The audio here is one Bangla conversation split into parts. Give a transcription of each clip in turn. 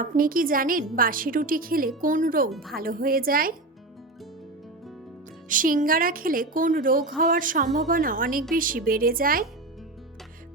আপনি কি জানেন বাসি রুটি খেলে কোন রোগ ভালো হয়ে যায়? সিঙ্গারা খেলে কোন রোগ হওয়ার সম্ভাবনা অনেক বেশি বেড়ে যায়?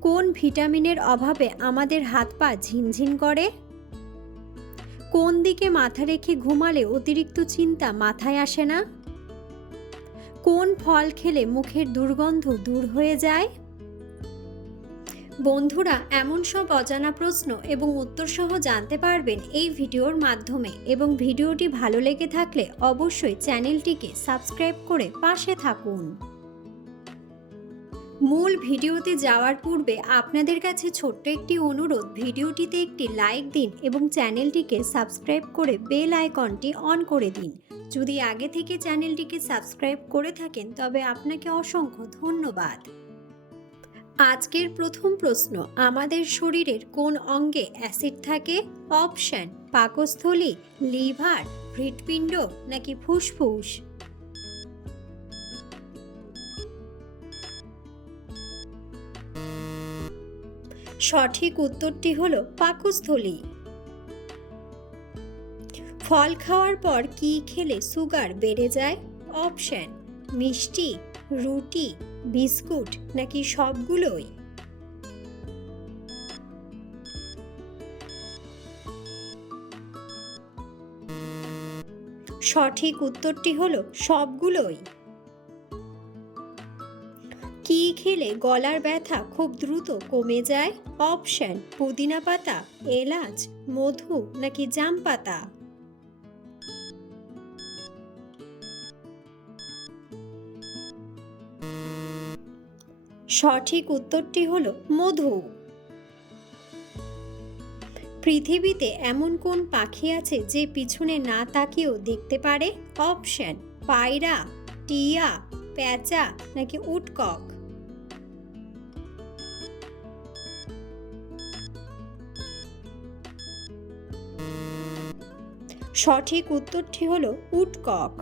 কোন ভিটামিনের অভাবে আমাদের হাত পা ঝিনঝিন করে? কোন দিকে মাথা রেখে ঘুমালে অতিরিক্ত চিন্তা মাথায় আসে না? কোন ফল খেলে মুখের দুর্গন্ধ দূর হয়ে যায়? বন্ধুরা, এমন সব অজানা প্রশ্ন এবং উত্তর সহ জানতে পারবেন এই ভিডিওর মাধ্যমে, এবং ভিডিওটি ভালো লেগে থাকলে অবশ্যই চ্যানেলটিকে সাবস্ক্রাইব করে পাশে থাকুন। মূল ভিডিওতে যাওয়ার পূর্বে আপনাদের কাছে ছোট্ট একটি অনুরোধ, ভিডিওটিতে একটি লাইক দিন এবং চ্যানেলটিকে সাবস্ক্রাইব করে বেল আইকনটি অন করে দিন। যদি আগে থেকে চ্যানেলটিকে সাবস্ক্রাইব করে থাকেন তবে আপনাকে অসংখ্য ধন্যবাদ। আজকের প্রথম প্রশ্ন, আমাদের শরীরের কোন অঙ্গে অ্যাসিড থাকে? অপশন: পাকস্থলী, লিভার, হৃৎপিণ্ড নাকি ফুসফুস। সঠিক উত্তরটি হলো পাকস্থলী। ফল খাওয়ার পর কি খেলে সুগার বেড়ে যায়? অপশন: মিষ্টি, রুটি, বিস্কুট নাকি সবগুলোই। সঠিক উত্তরটি হলো সবগুলোই। কি খেলে গলার ব্যথা খুব দ্রুত কমে যায়? অপশন: পুদিনা পাতা, এলাচ, মধু নাকি জাম পাতা। সঠিক উত্তরটি হলো মধু। পৃথিবীতে এমন কোন পাখি আছে যে পিছনে না তাকিয়েও দেখতে পারে? অপশন: পায়রা, টিয়া, পেঁচা নাকি উটকক। সঠিক উত্তরটি হলো উটকক।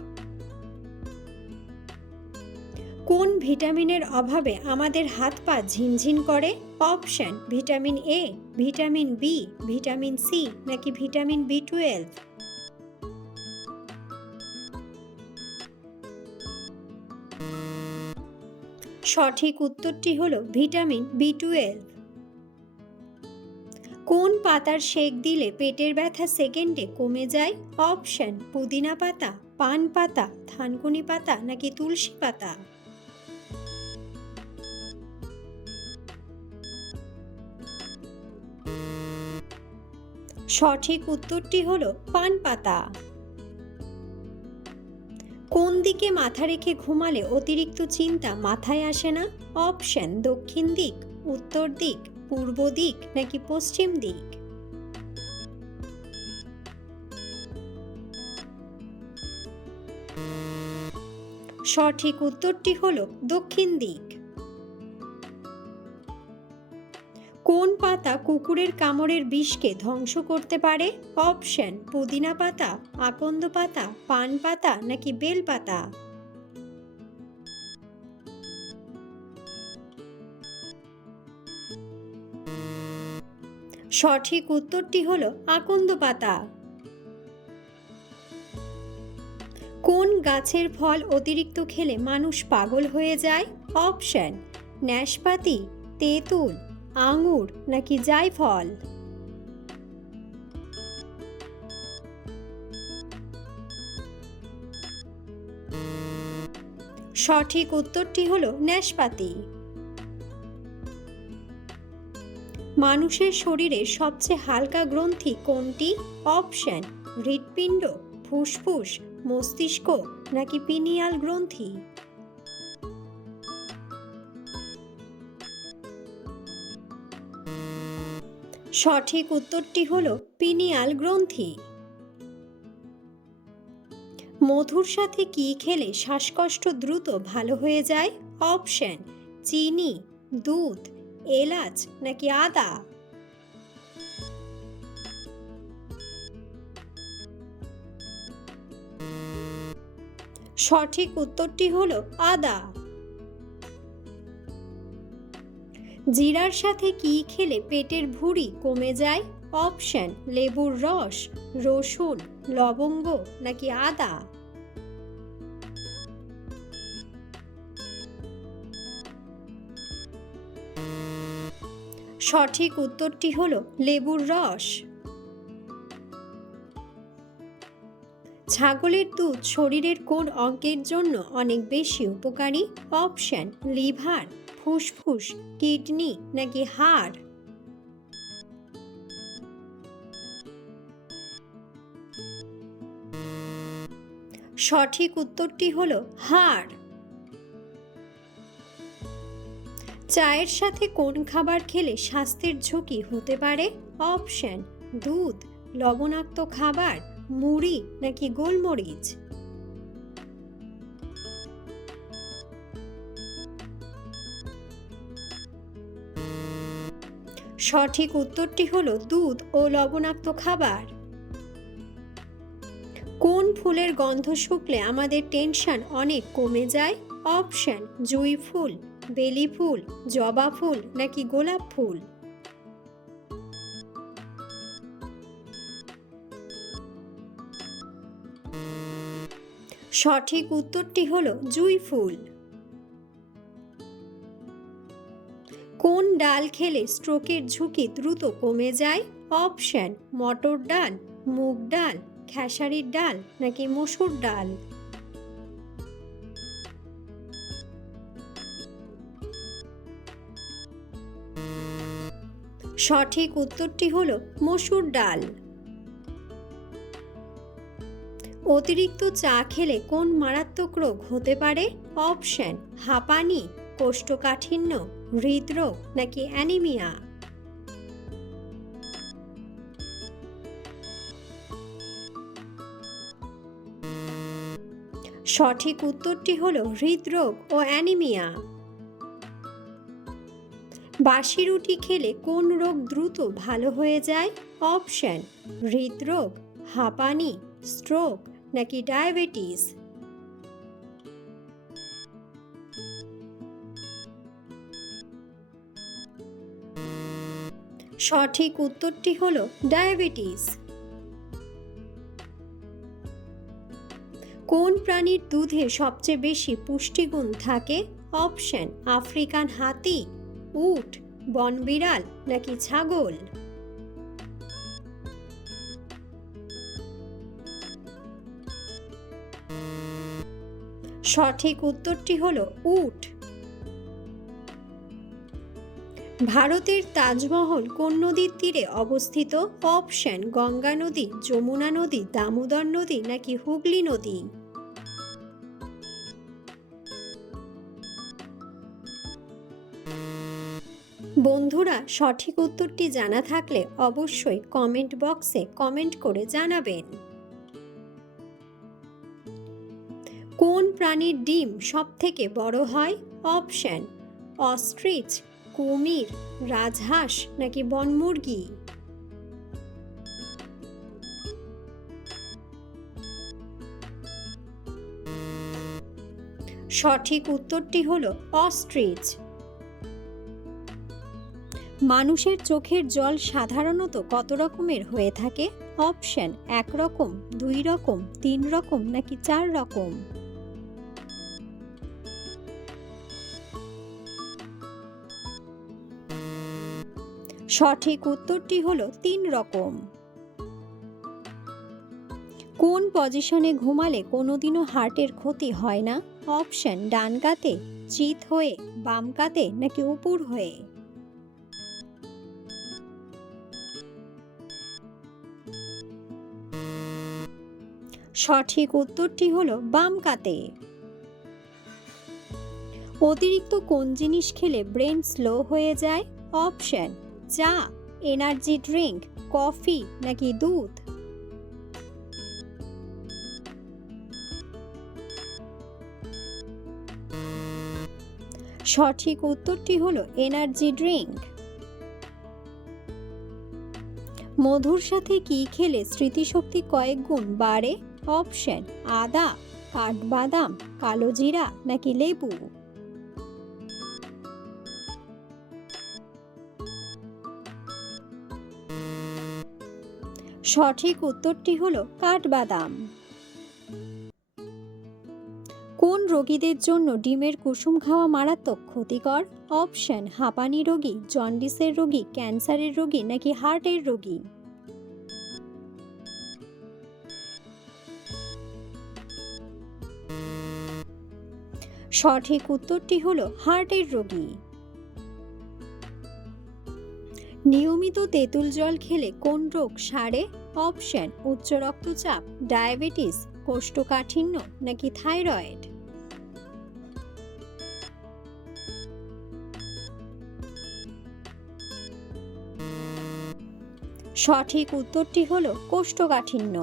কোন ভিটামিনের অভাবে আমাদের হাত পা ঝিনঝিন করে? Option: vitamin A, vitamin B, vitamin C নাকি ভিটামিন বি12। সঠিক উত্তরটি হলো ভিটামিন বি12। কোন পাতার সেক দিলে পেটের ব্যথা সেকেন্ডে কমে যায়? অপশন: পুদিনা পাতা, পান পাতা, থানকুনি পাতা নাকি তুলসী পাতা। সঠিক উত্তরটি হলো পান পাতা। কোন দিকে মাথা রেখে ঘুমালে অতিরিক্ত চিন্তা মাথায় আসে না? অপশন: দক্ষিণ দিক, উত্তর দিক, পূর্ব দিক নাকি পশ্চিম দিক। সঠিক উত্তরটি হলো দক্ষিণ দিক। কোন পাতা কুকুরের কামড়ের বিষকে ধ্বংস করতে পারে? অপশন: পুদিনা পাতা, আকন্দ পাতা, পান পাতা নাকি বেল পাতা। সঠিক উত্তরটি হলো আকন্দ পাতা। কোন গাছের ফল অতিরিক্ত খেলে মানুষ পাগল হয়ে যায়? অপশন: নাশপাতি, তেঁতুল, আঙুর নাকি জায়ফল। সঠিক উত্তরটি হলো নাশপাতি। মানুষের শরীরে সবচেয়ে হালকা গ্রন্থি কোনটি? অপশন: হৃৎপিণ্ড, ফুসফুস, মস্তিষ্ক নাকি পিনিয়াল গ্রন্থি। সঠিক উত্তরটি হলো পিনিয়াল গ্রন্থি। মধুর সাথে কি খেলে শ্বাসকষ্ট দ্রুত ভালো হয়ে যায়? অপশন: চিনি, দুধ, এলাচ নাকি আদা। সঠিক উত্তরটি হলো আদা। জিরার সাথে কি খেলে পেটের ভুঁড়ি কমে যায়? অপশন লেবুর রস, রসুন, লবঙ্গ নাকি আদা। সঠিক উত্তরটি হলো লেবুর রস। ছাগলের দুধ শরীরের কোন অঙ্গের জন্য অনেক বেশি উপকারী? অপশন লিভার, ফুসফুস, কিডনি নাকি হাড়। সঠিক উত্তরটি হলো হাড়। চায়ের সাথে কোন খাবার খেলে স্বাস্থ্যের ঝুঁকি হতে পারে? অপশন দুধ, লবণাক্ত খাবার, মুড়ি নাকি গোলমরিচ। সঠিক উত্তরটি হলো দুধ ও লবণাক্ত খাবার। কোন ফুলের গন্ধ শুকলে আমাদের টেনশন অনেক কমে যায়? অপশন জুঁই ফুল, বেলি ফুল, জবা ফুল নাকি গোলাপ ফুল। সঠিক উত্তরটি হলো জুঁই ফুল। কোন ডাল খেলে স্ট্রোকের ঝুঁকি দ্রুত কমে যায়? অপশন মটর ডাল, মুগ ডাল, খেসারির ডাল নাকি মসুর ডাল। সঠিক উত্তরটি হলো মসুর ডাল। অতিরিক্ত চা খেলে কোন মারাত্মক রোগ হতে পারে? অপশন হাঁপানি, কোষ্ঠকাঠিন্য, হৃদরোগ নাকি অ্যানিমিয়া। সঠিক উত্তরটি হলো হৃদরোগ ও অ্যানিমিয়া। বাসি রুটি খেলে কোন রোগ দ্রুত ভালো হয়ে যায়? অপশন হৃদরোগ, হাঁপানি, স্ট্রোক নাকি ডায়াবেটিস। সঠিক উত্তরটি হলো ডায়াবেটিস। কোন প্রাণীর দুধে সবচেয়ে বেশি পুষ্টিগুণ থাকে? অপশন আফ্রিকান হাতি, উট, বনবিড়াল নাকি ছাগল। সঠিক উত্তরটি হলো উট। ভারতের তাজমহল কোন নদীর তীরে অবস্থিত? অপশন গঙ্গা নদী, যমুনা নদী, দামোদর নদী নাকি হুগলি নদী। বন্ধুরা, সঠিক উত্তরটি জানা থাকলে অবশ্যই কমেন্ট বক্সে কমেন্ট করে জানাবেন। কোন প্রাণীর ডিম সবথেকে বড় হয়? অপশন অস্ট্রিচ, কুমির, রাজহাঁস নাকি বনমুরগি। সঠিক উত্তরটি হলো অস্ট্রিচ। মানুষের চোখের জল সাধারণত কত রকমের হয়ে থাকে? অপশন 1 রকম, 2 রকম, 3 রকম নাকি 4 রকম। সঠিক উত্তরটি হলো 3 রকম। কোন পজিশনে ঘুমালে কোনোদিনও হার্টের ক্ষতি হয় না? অপশন ডান কাতে, চিত হয়ে, বাম কাতে নাকি উপর হয়ে। সঠিক উত্তরটি হলো বাম কাতে। অতিরিক্ত কোন জিনিস খেলে ব্রেন স্লো হয়ে যায়? অপশন চা, এনার্জি ড্রিঙ্ক, কফি নাকি দুধ। সঠিক উত্তরটি হলো এনার্জি ড্রিঙ্ক। মধুর সাথে কি খেলে স্মৃতিশক্তি কয়েক গুণ বাড়ে? অপশন আদা, কাঠবাদাম, কালো জিরা নাকি লেবু। সঠিক উত্তরটি হলো কাঠবাদাম। কোন রোগীদের জন্য ডিমের কুসুম খাওয়া মারাত্মক ক্ষতিকর? অপশন: হাঁপানি রোগী, জন্ডিসের রোগী, ক্যান্সারের রোগী নাকি হার্টের রোগী। সঠিক উত্তরটি হলো হার্টের রোগী। নিয়মিত তেঁতুল জল খেলে কোন রোগ সারে? অপশন: উচ্চ রক্তচাপ, ডায়াবেটিস, কোষ্ঠকাঠিন্য নাকি থাইরয়েড। সঠিক উত্তরটি হলো কোষ্ঠকাঠিন্য।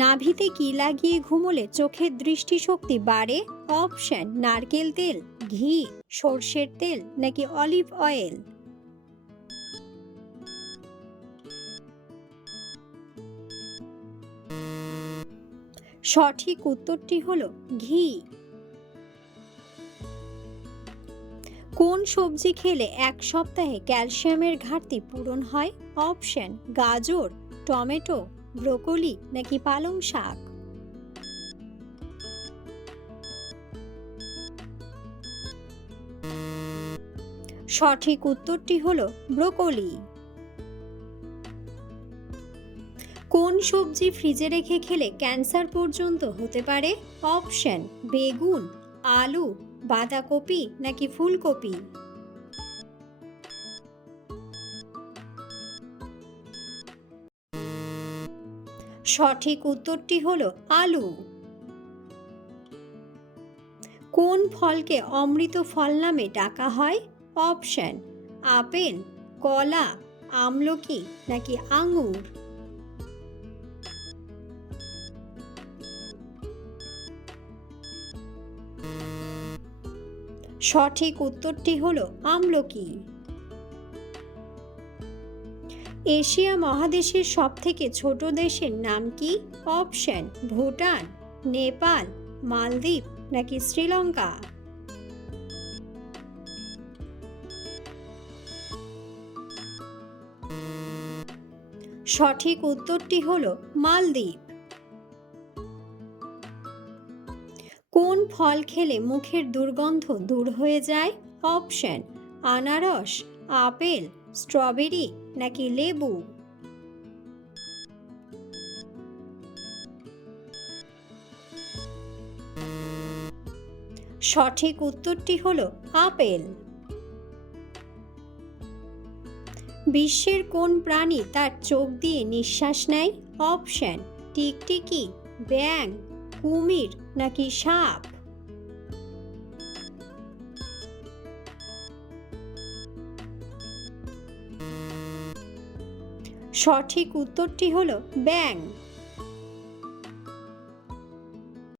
নাভিতে কি লাগিয়ে ঘুমোলে চোখের দৃষ্টিশক্তি বাড়ে? অপশন: নারকেল তেল, ঘি, সর্ষের তেল নাকি অলিভ অয়েল। সঠিক উত্তরটি হলো ঘি। কোন সবজি খেলে এক সপ্তাহে ক্যালসিয়ামের ঘাটতি পূরণ হয়? অপশন: গাজর, টমেটো, ব্রোকলি নাকি পালং শাক। সঠিক উত্তরটি হলো ব্রোকলি। কোন সবজি ফ্রিজে রেখে খেলে ক্যান্সার পর্যন্ত হতে পারে? অপশন: বেগুন, আলু, বাঁধাকপি নাকি ফুলকপি। সঠিক উত্তরটি হলো আলু। কোন ফলকে অমৃত ফল নামে ডাকা হয়? অপশন: আপেল, কলা, আমলকি নাকি আঙুর। সঠিক উত্তরটি হলো আমলকি। এশিয়া মহাদেশের সবথেকে ছোট দেশের নাম কি? অপশন: ভুটান, নেপাল, মালদ্বীপ নাকি শ্রীলঙ্কা। সঠিক উত্তরটি হলো মালদ্বীপ। কোন ফল খেলে মুখের দুর্গন্ধ দূর হয়ে যায়? অপশন: আনারস, আপেল, স্ট্রবেরি নাকি লেবু। সঠিক উত্তরটি হলো আপেল। বিশ্বের কোন প্রাণী তার চোখ দিয়ে নিঃশ্বাস নেয়? অপশন: টিকটিকি, ব্যাঙ, কুমির নাকি সাপ। সঠিক উত্তরটি হলো ব্যাঙ।